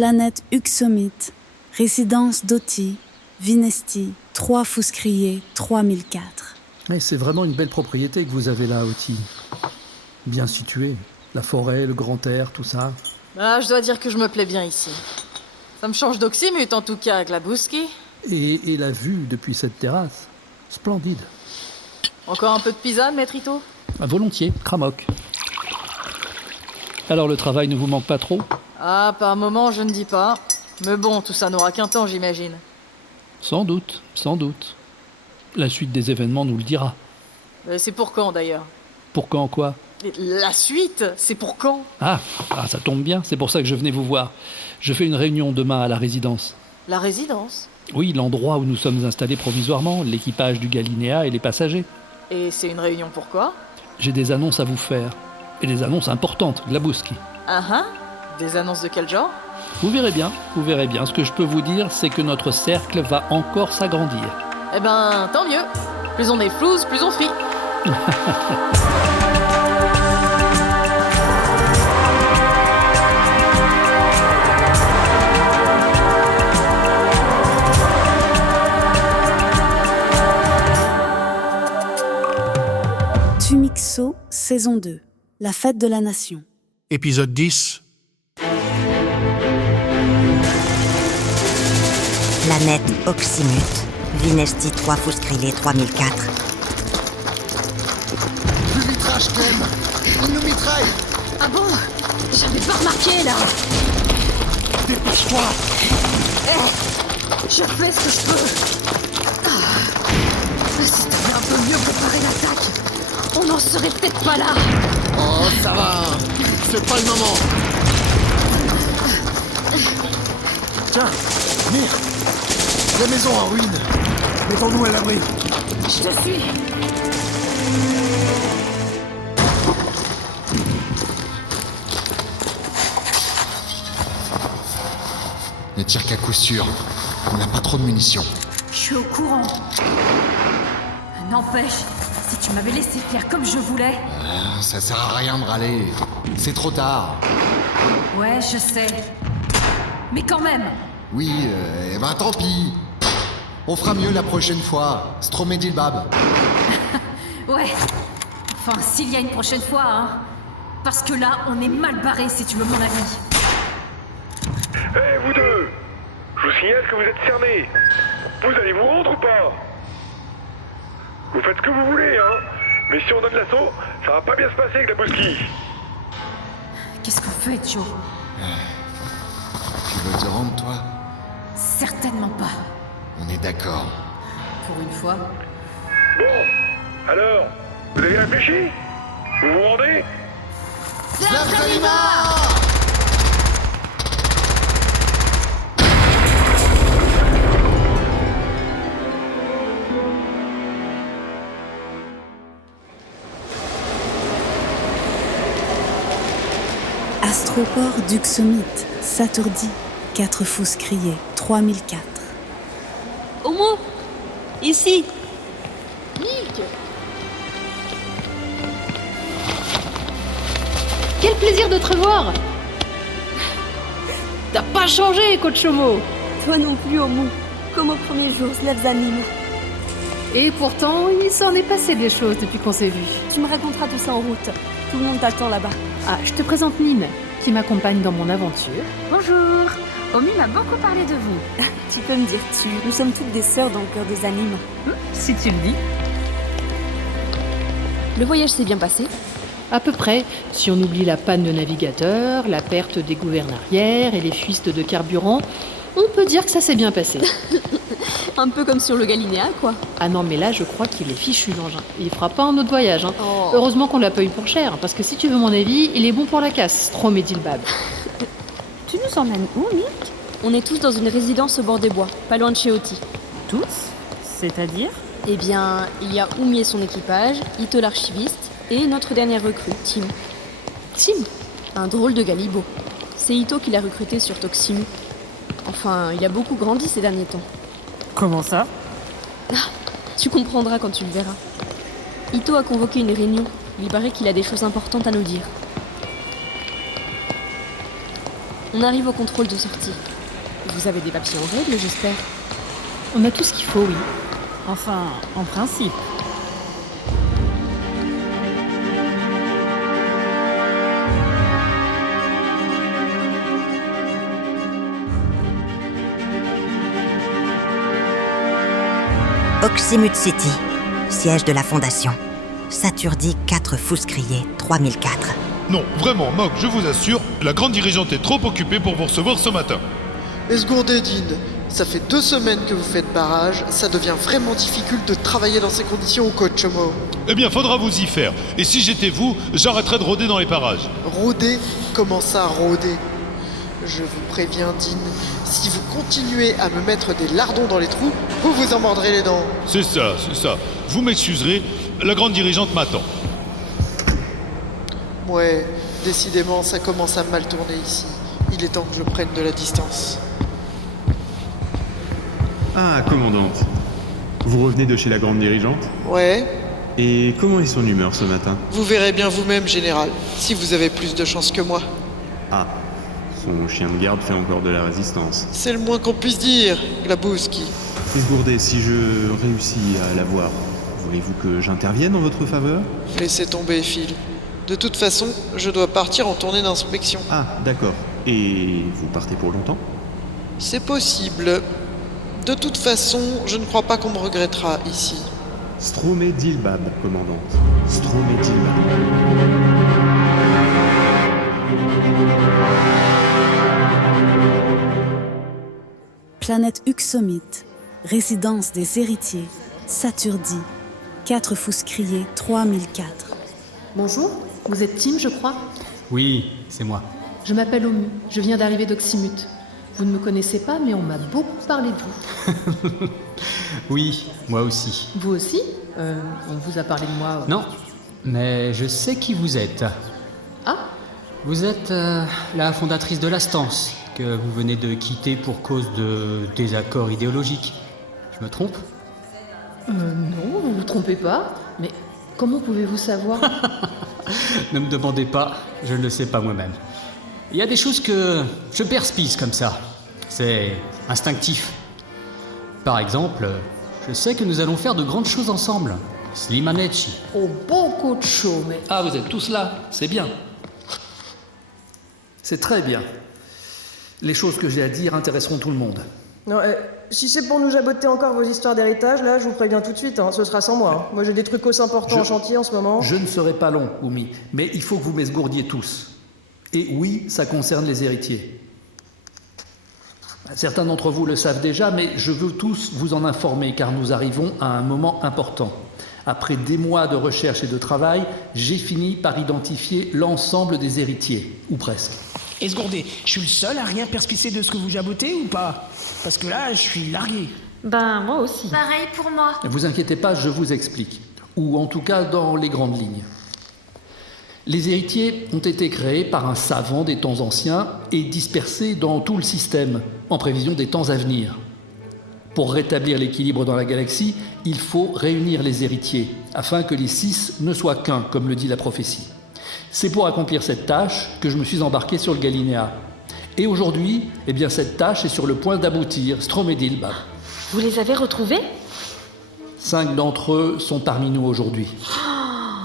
Planète Uxomite, résidence Doty, Vinesti, 3 Fouscrier, 3004. Mais c'est vraiment une belle propriété que vous avez là, Oti. Bien située. La forêt, le grand air, tout ça. Ah, je dois dire que je me plais bien ici. Ça me change d'Oxymute en tout cas, avec la Bouski. Et la vue depuis cette terrasse. Splendide. Encore un peu de pizza, maître Ito? Volontiers, cramoc. Alors le travail ne vous manque pas trop? Ah, par moment, je ne dis pas. Mais bon, tout ça n'aura qu'un temps, j'imagine. Sans doute, sans doute. La suite des événements nous le dira. C'est pour quand, d'ailleurs? Pour quand quoi? La suite? C'est pour quand? Ah, ça tombe bien, c'est pour ça que je venais vous voir. Je fais une réunion demain à la résidence. La résidence? Oui, l'endroit où nous sommes installés provisoirement, l'équipage du Galinéa et les passagers. Et c'est une réunion pourquoi? J'ai des annonces à vous faire. Et des annonces importantes, de la Bouski. Ah ah? Des annonces de quel genre? Vous verrez bien, vous verrez bien. Ce que je peux vous dire, c'est que notre cercle va encore s'agrandir. Eh ben, tant mieux. Plus on est flouze, plus on frit. Tumixo, saison 2. La fête de la nation. Épisode 10. Planète Oxymute, Vinesti 3 Fouscrier 3004. Le vitrage, Clem. Il nous mitraille. Ah bon? J'avais pas remarqué, là. Dépêche-toi. Je fais ce que je peux. Si t'avais un peu mieux préparé l'attaque, on n'en serait peut-être pas là. Oh, ça va. C'est pas le moment. Tiens, Mire. La maison en ruine. Mettons-nous à l'abri. Je te suis. Ne tire qu'à coup sûr. On n'a pas trop de munitions. Je suis au courant. N'empêche, si tu m'avais laissé faire comme je voulais... Ça sert à rien de râler. C'est trop tard. Ouais, je sais. Mais quand même. Oui, eh ben tant pis. On fera mieux la prochaine fois. Stromedilbab. Ouais. Enfin, s'il y a une prochaine fois, hein. Parce que là, on est mal barré, si tu veux mon avis. Hé, vous deux! Je vous signale que vous êtes cernés. Vous allez vous rendre ou pas? Vous faites ce que vous voulez, hein? Mais si on donne l'assaut, ça va pas bien se passer avec la Bouski. Qu'est-ce qu'on fait, Joe? Tu veux te rendre, toi? Certainement pas. On est d'accord. Pour une fois. Bon, alors, vous avez réfléchi? Vous vous rendez? Astroport d'Uxomite, Saturdi, 4 Fouscrier, 3004. Homo, ici. Nick! Quel plaisir de te revoir. T'as pas changé, coach Homo. Toi non plus, Homo. Comme au premier jour, Slavzanim. Et pourtant, il s'en est passé des choses depuis qu'on s'est vus. Tu me raconteras tout ça en route. Tout le monde t'attend là-bas. Ah, je te présente Nine, qui m'accompagne dans mon aventure. Bonjour. Omi m'a beaucoup parlé de vous. Tu peux me dire tu. Nous sommes toutes des sœurs dans le cœur des animes. Si tu le dis. Le voyage s'est bien passé? À peu près, si on oublie la panne de navigateur, la perte des gouvernairières et les fuites de carburant, on peut dire que ça s'est bien passé. Un peu comme sur le Galinéa, quoi. Ah non, mais là, je crois qu'il est fichu, l'engin. Il fera pas un autre voyage. Hein. Oh. Heureusement qu'on l'a pas eu pour cher, parce que si tu veux mon avis, il est bon pour la casse, Stromedilbab. Tu nous emmènes où, Nick? On est tous dans une résidence au bord des bois, pas loin de chez Oti. Tous? C'est-à-dire? Eh bien, il y a Oumi et son équipage, Ito l'archiviste, et notre dernière recrue, Tim. Tim? Un drôle de galibo. C'est Ito qui l'a recruté sur Toximu. Enfin, il a beaucoup grandi ces derniers temps. Comment ça? Tu comprendras quand tu le verras. Ito a convoqué une réunion. Il paraît qu'il a des choses importantes à nous dire. On arrive au contrôle de sortie. Vous avez des papiers en règle, j'espère. On a tout ce qu'il faut, oui. Enfin, en principe. Oxymute City, siège de la Fondation. Saturdi 4 Fouscrier, 3004. Non, vraiment, Mog, je vous assure, la grande dirigeante est trop occupée pour vous recevoir ce matin. Esgourdé, Dean, ça fait 2 semaines que vous faites barrage, ça devient vraiment difficile de travailler dans ces conditions au coach Homo. Eh bien, faudra vous y faire. Et si j'étais vous, j'arrêterais de rôder dans les parages. Rôder? Comment ça, rôder? Je vous préviens, Dean, si vous continuez à me mettre des lardons dans les trous, vous vous en mordrez les dents. C'est ça, c'est ça. Vous m'excuserez, la grande dirigeante m'attend. Ouais, décidément, ça commence à mal tourner ici. Il est temps que je prenne de la distance. Ah, commandante. Vous revenez de chez la grande dirigeante? Ouais, Et comment est son humeur ce matin? vous verrez bien vous-même, général, si vous avez plus de chance que moi. Ah, son chien de garde fait encore de la résistance. C'est le moins qu'on puisse dire, Glabowski. Esgourdé, si je réussis à la voir, voulez-vous que j'intervienne en votre faveur? Laissez tomber, Phil. De toute façon, je dois partir en tournée d'inspection. Ah, d'accord. Et vous partez pour longtemps? C'est possible. De toute façon, je ne crois pas qu'on me regrettera ici. Stromé Dilbab, commandante. Stromé Dilbab. Planète Uxomite, résidence des héritiers, Saturdi, 4 Fouscrier, 3004. Bonjour, vous êtes Tim, je crois? Oui, c'est moi. Je m'appelle Omi, je viens d'arriver d'Oxymute. Vous ne me connaissez pas, mais on m'a beaucoup parlé de vous. Oui, moi aussi. Vous aussi? On vous a parlé de moi. Non, mais je sais qui vous êtes. Ah? Vous êtes la fondatrice de la Stance, que vous venez de quitter pour cause de désaccords idéologiques. Je me trompe? Non, vous vous trompez pas. Mais comment pouvez-vous savoir? Ne me demandez pas, je ne le sais pas moi-même. Il y a des choses que je perspise comme ça. C'est instinctif. Par exemple, je sais que nous allons faire de grandes choses ensemble. Slimaneci. Oh, beaucoup de choses, mais... Ah, vous êtes tous là, c'est bien. C'est très bien. Les choses que j'ai à dire intéresseront tout le monde. Non, si c'est pour nous jaboter encore vos histoires d'héritage, là, je vous préviens tout de suite, hein, ce sera sans moi. Hein. Moi, j'ai des trucs aussi importants en chantier en ce moment. Je ne serai pas long, Oumi, mais il faut que vous m'esgourdiez tous. Et oui, ça concerne les héritiers. Certains d'entre vous le savent déjà, mais je veux tous vous en informer, car nous arrivons à un moment important. Après des mois de recherche et de travail, j'ai fini par identifier l'ensemble des héritiers, ou presque. Esgourdé, je suis le seul à rien perspicer de ce que vous jabotez ou pas? Parce que là, je suis largué. Ben, moi aussi. Pareil pour moi. Ne vous inquiétez pas, je vous explique. Ou en tout cas dans les grandes lignes. Les héritiers ont été créés par un savant des temps anciens et dispersés dans tout le système, en prévision des temps à venir. Pour rétablir l'équilibre dans la galaxie, il faut réunir les héritiers, afin que les 6 ne soient qu'un, comme le dit la prophétie. C'est pour accomplir cette tâche que je me suis embarqué sur le Galinéa. Et aujourd'hui, eh bien, cette tâche est sur le point d'aboutir, Stromedilbab. Vous les avez retrouvés? 5 d'entre eux sont parmi nous aujourd'hui.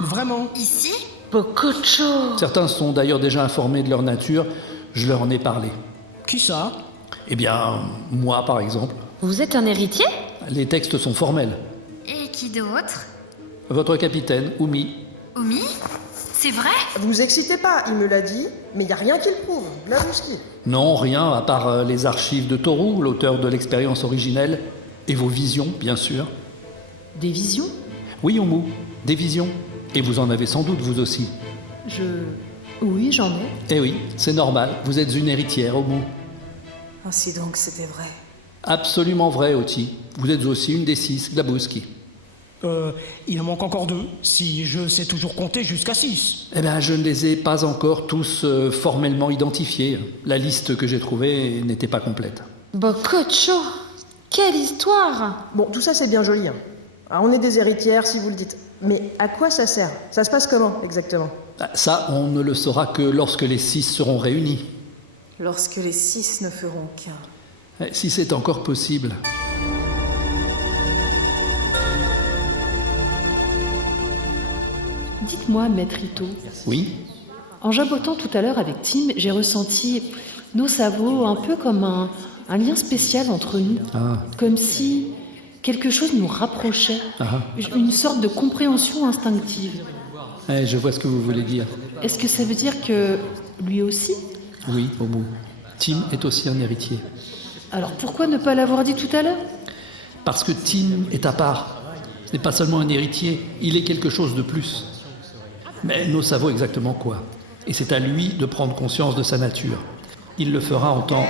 Vraiment? Ici? Beaucoup de choses. Certains sont d'ailleurs déjà informés de leur nature, je leur en ai parlé. Qui ça? Eh bien, moi par exemple. Vous êtes un héritier? Les textes sont formels. Et qui d'autre? Votre capitaine, Oumi. Omi? C'est vrai? Vous excitez pas, il me l'a dit, mais y a rien qui le prouve. Glabowski. Non, rien, à part les archives de Toru, l'auteur de l'expérience originelle, et vos visions, bien sûr. Des visions? Oui, Oumou, des visions. Et vous en avez sans doute, vous aussi. Oui, j'en ai. Eh oui, c'est normal, vous êtes une héritière, Oumou. Ainsi donc, c'était vrai. Absolument vrai, Oti. Vous êtes aussi une des 6, Glabowski. Il en manque encore 2, si je sais toujours compter jusqu'à 6. Eh bien, je ne les ai pas encore tous formellement identifiés. La liste que j'ai trouvée n'était pas complète. Beaucoup de choses. Quelle histoire! Bon, tout ça c'est bien joli. Hein. Alors, on est des héritières, si vous le dites. Mais à quoi ça sert? Ça se passe comment, exactement? Ça, on ne le saura que lorsque les 6 seront réunis. lorsque les 6 ne feront qu'un. Si c'est encore possible. Dites-moi, Maître Ito. Oui? En jabotant tout à l'heure avec Tim, j'ai ressenti nos sabots un peu comme un lien spécial entre nous. Comme si quelque chose nous rapprochait. Une sorte de compréhension instinctive. Je vois ce que vous voulez dire. Est-ce que ça veut dire que lui aussi? Oui, au mot. Tim est aussi un héritier. Alors pourquoi ne pas l'avoir dit tout à l'heure? Parce que Tim est à part. Ce n'est pas seulement un héritier, il est quelque chose de plus. Mais nous savons exactement quoi. Et c'est à lui de prendre conscience de sa nature. Il le fera en temps...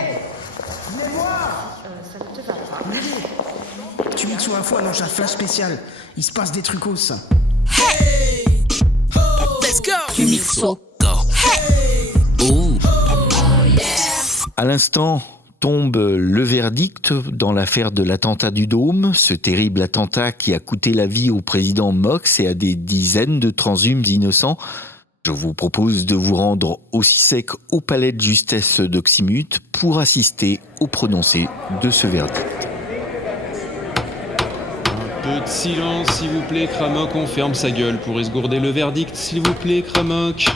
Tu mixes sur Info annonce un flash spécial. Il se passe des trucos. Hey! Let's go! Tumixo. À l'instant, tombe le verdict dans l'affaire de l'attentat du Dôme, ce terrible attentat qui a coûté la vie au président Mox et à des dizaines de transhumants innocents. Je vous propose de vous rendre aussi sec au palais de justesse d'Oxymute pour assister au prononcé de ce verdict. Un peu de silence, s'il vous plaît, Kramok, on ferme sa gueule pour esgourder le verdict, s'il vous plaît, Kramok.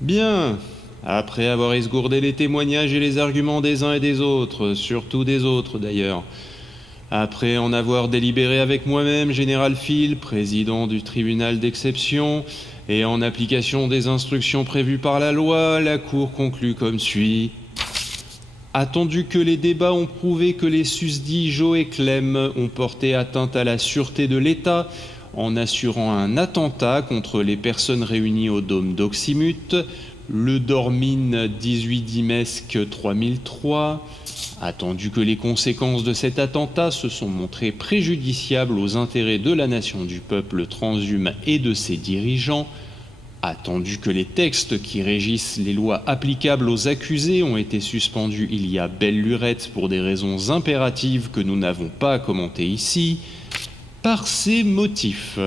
Bien. Après avoir esgourdé les témoignages et les arguments des uns et des autres, surtout des autres d'ailleurs, après en avoir délibéré avec moi-même, Général Phil, président du tribunal d'exception, et en application des instructions prévues par la loi, la Cour conclut comme suit. Attendu que les débats ont prouvé que les susdits Joe et Clem ont porté atteinte à la sûreté de l'État en assurant un attentat contre les personnes réunies au dôme d'Oxymute, le Dormine 18 Dimesque 3003, attendu que les conséquences de cet attentat se sont montrées préjudiciables aux intérêts de la nation du peuple transhume et de ses dirigeants, attendu que les textes qui régissent les lois applicables aux accusés ont été suspendus il y a belle lurette pour des raisons impératives que nous n'avons pas à commenter ici, par ces motifs,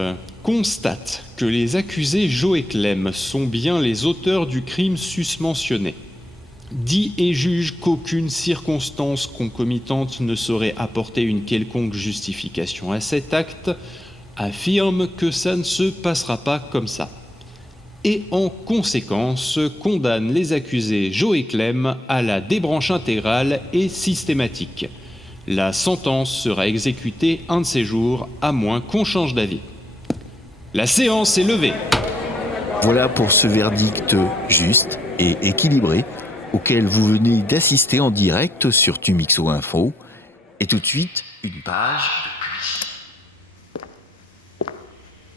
constate que les accusés Joe et Clem sont bien les auteurs du crime susmentionné. Dit et juge qu'aucune circonstance concomitante ne saurait apporter une quelconque justification à cet acte, affirme que ça ne se passera pas comme ça. Et en conséquence, condamne les accusés Joe et Clem à la débranche intégrale et systématique. La sentence sera exécutée un de ces jours, à moins qu'on change d'avis. La séance est levée. Voilà pour ce verdict juste et équilibré auquel vous venez d'assister en direct sur Tumixo Info. Et tout de suite, une page de...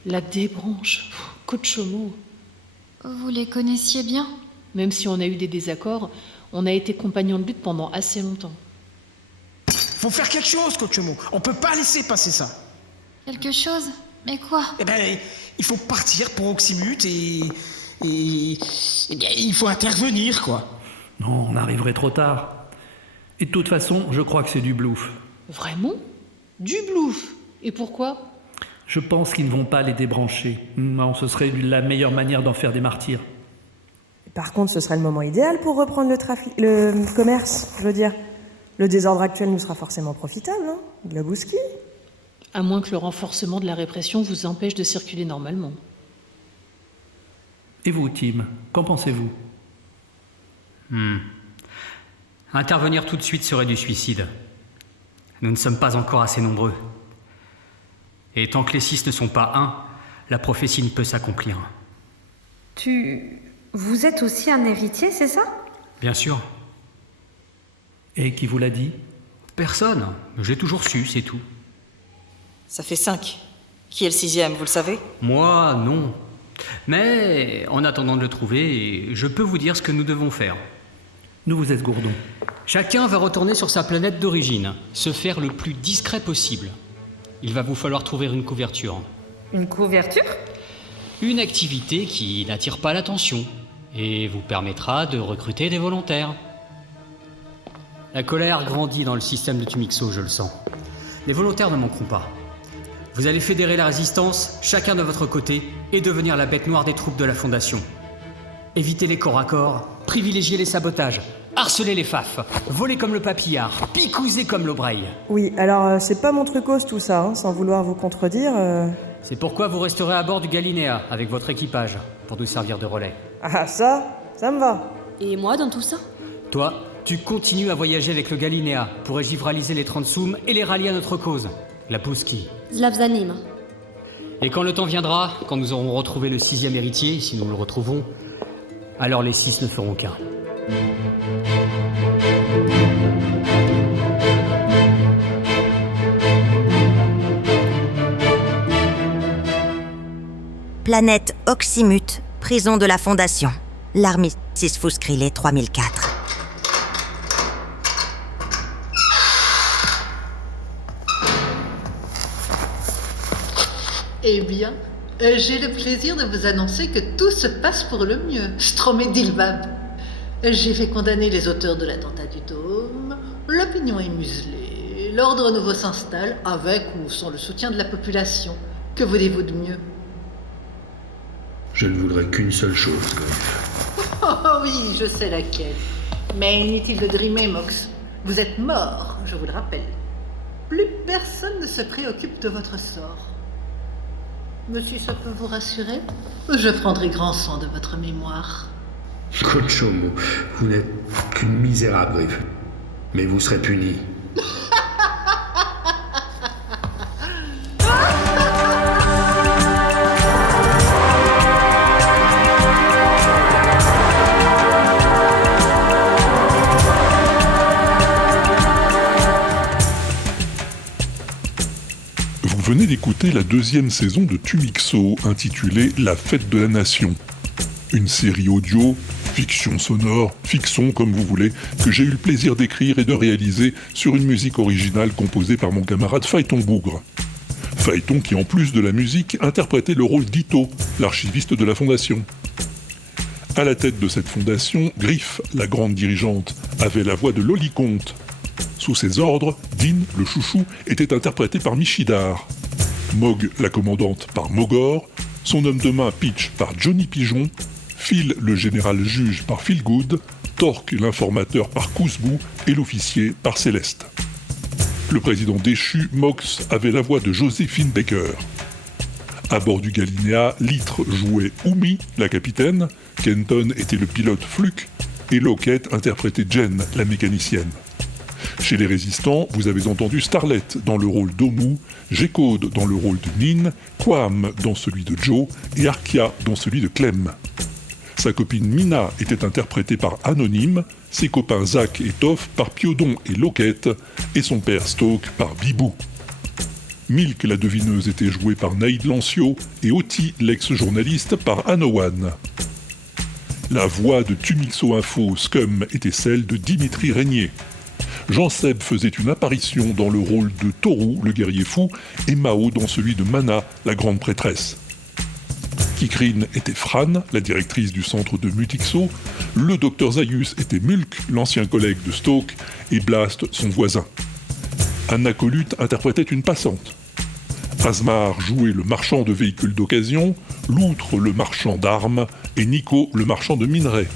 La débranche, Cochomo. Vous les connaissiez bien? Même si on a eu des désaccords, on a été compagnons de lutte pendant assez longtemps. Faut faire quelque chose, Cochomo. On peut pas laisser passer ça. Quelque chose? Mais quoi? Eh ben, il faut partir pour Oxymute et il faut intervenir, quoi. Non, on arriverait trop tard. Et de toute façon, je crois que c'est du bluff. Vraiment? Du bluff? Et pourquoi? Je pense qu'ils ne vont pas les débrancher. Non, ce serait la meilleure manière d'en faire des martyrs. Par contre, ce serait le moment idéal pour reprendre le commerce, je veux dire. Le désordre actuel nous sera forcément profitable, hein, de la bousquille. À moins que le renforcement de la répression vous empêche de circuler normalement. Et vous, Tim, qu'en pensez-vous? Intervenir tout de suite serait du suicide. Nous ne sommes pas encore assez nombreux. Et tant que les 6 ne sont pas 1, la prophétie ne peut s'accomplir. Vous êtes aussi un héritier, c'est ça? Bien sûr. Et qui vous l'a dit? Personne. J'ai toujours su, c'est tout. Ça fait 5. Qui est le 6e, vous le savez? Moi, non. Mais en attendant de le trouver, je peux vous dire ce que nous devons faire. Nous vous esgourdons. Chacun va retourner sur sa planète d'origine, se faire le plus discret possible. Il va vous falloir trouver une couverture. Une couverture? Une activité qui n'attire pas l'attention et vous permettra de recruter des volontaires. La colère grandit dans le système de Tumixo, je le sens. Les volontaires ne manqueront pas. Vous allez fédérer la résistance, chacun de votre côté, et devenir la bête noire des troupes de la Fondation. Évitez les corps à corps, privilégiez les sabotages, harcelez les fafs, voler comme le papillard, picouser comme l'obraille. Oui, alors c'est pas mon trucos tout ça, hein, sans vouloir vous contredire. C'est pourquoi vous resterez à bord du Galinéa avec votre équipage, pour nous servir de relais. Ah ça me va. Et moi dans tout ça? Toi, tu continues à voyager avec le Galinéa pour régivraliser les Transoum et les rallier à notre cause, la Pouski. Zlavzanim. Et quand le temps viendra, quand nous aurons retrouvé le 6e héritier, si nous le retrouvons, alors les 6 ne feront qu'un. Planète Oxymute, prison de la Fondation. L'armistice Fuscrilé 3004. Eh bien, j'ai le plaisir de vous annoncer que tout se passe pour le mieux. Stromé-Dilbab. J'ai fait condamner les auteurs de l'attentat du Dôme, l'opinion est muselée, l'ordre nouveau s'installe, avec ou sans le soutien de la population. Que voulez-vous de mieux? Je ne voudrais qu'une seule chose, Griff. Oh oui, je sais laquelle. Mais inutile de drimer, Mox. Vous êtes mort, je vous le rappelle. Plus personne ne se préoccupe de votre sort. Mais si ça peut vous rassurer, je prendrai grand soin de votre mémoire. Cochomo, vous n'êtes qu'une misérable, Griff. Mais vous serez puni. Vous venez d'écouter la 2e saison de Tumixo, intitulée La Fête de la Nation. Une série audio, fiction sonore, fiction comme vous voulez, que j'ai eu le plaisir d'écrire et de réaliser sur une musique originale composée par mon camarade Phaéton Bougre. Phaéton qui, en plus de la musique, interprétait le rôle d'Ito, l'archiviste de la Fondation. À la tête de cette fondation, Griff, la grande dirigeante, avait la voix de Loliconte. Sous ses ordres, Din, le chouchou, était interprété par Michidar. Mog, la commandante, par Mogor, son homme de main Pitch par Johnny Pigeon, Phil, le général juge par Feelgood, Torque, l'informateur par Kouzbou et l'officier par Céleste. Le président déchu, Mox, avait la voix de Joséphine Baker. À bord du Galinéa, Litre jouait Oumi, la capitaine, Kenton était le pilote Fluke, et Lockett interprétait Jen, la mécanicienne. Chez les résistants, vous avez entendu Starlet dans le rôle d'Omu, G-Code dans le rôle de Nin, Quam dans celui de Joe et Arkia dans celui de Clem. Sa copine Mina était interprétée par Anonyme, ses copains Zach et Toph par Piodon et Lockett, et son père Stoke par Bibou. Milk, la devineuse, était jouée par Naïd Lancio et Oti, l'ex-journaliste, par Anowan. La voix de Tumixo Info Scum était celle de Dimitri Régnier. Jean Seb faisait une apparition dans le rôle de Toru, le guerrier fou, et Mao dans celui de Mana, la grande prêtresse. Kikrine était Fran, la directrice du centre de Mutixo, le docteur Zaius était Mulk, l'ancien collègue de Stoke, et Blast, son voisin. Anna Colut interprétait une passante. Asmar jouait le marchand de véhicules d'occasion, Loutre le marchand d'armes, et Nico le marchand de minerais.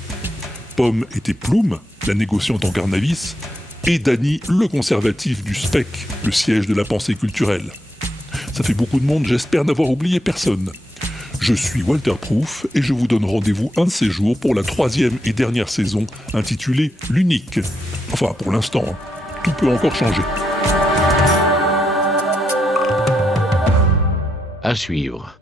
Pomme était Plume, la négociante en carnavis, et Danny, le conservatif du SPEC, le siège de la pensée culturelle. Ça fait beaucoup de monde, j'espère n'avoir oublié personne. Je suis Walter Proof et je vous donne rendez-vous un de ces jours pour la 3e et dernière saison intitulée L'Unique. Enfin, pour l'instant, tout peut encore changer. À suivre.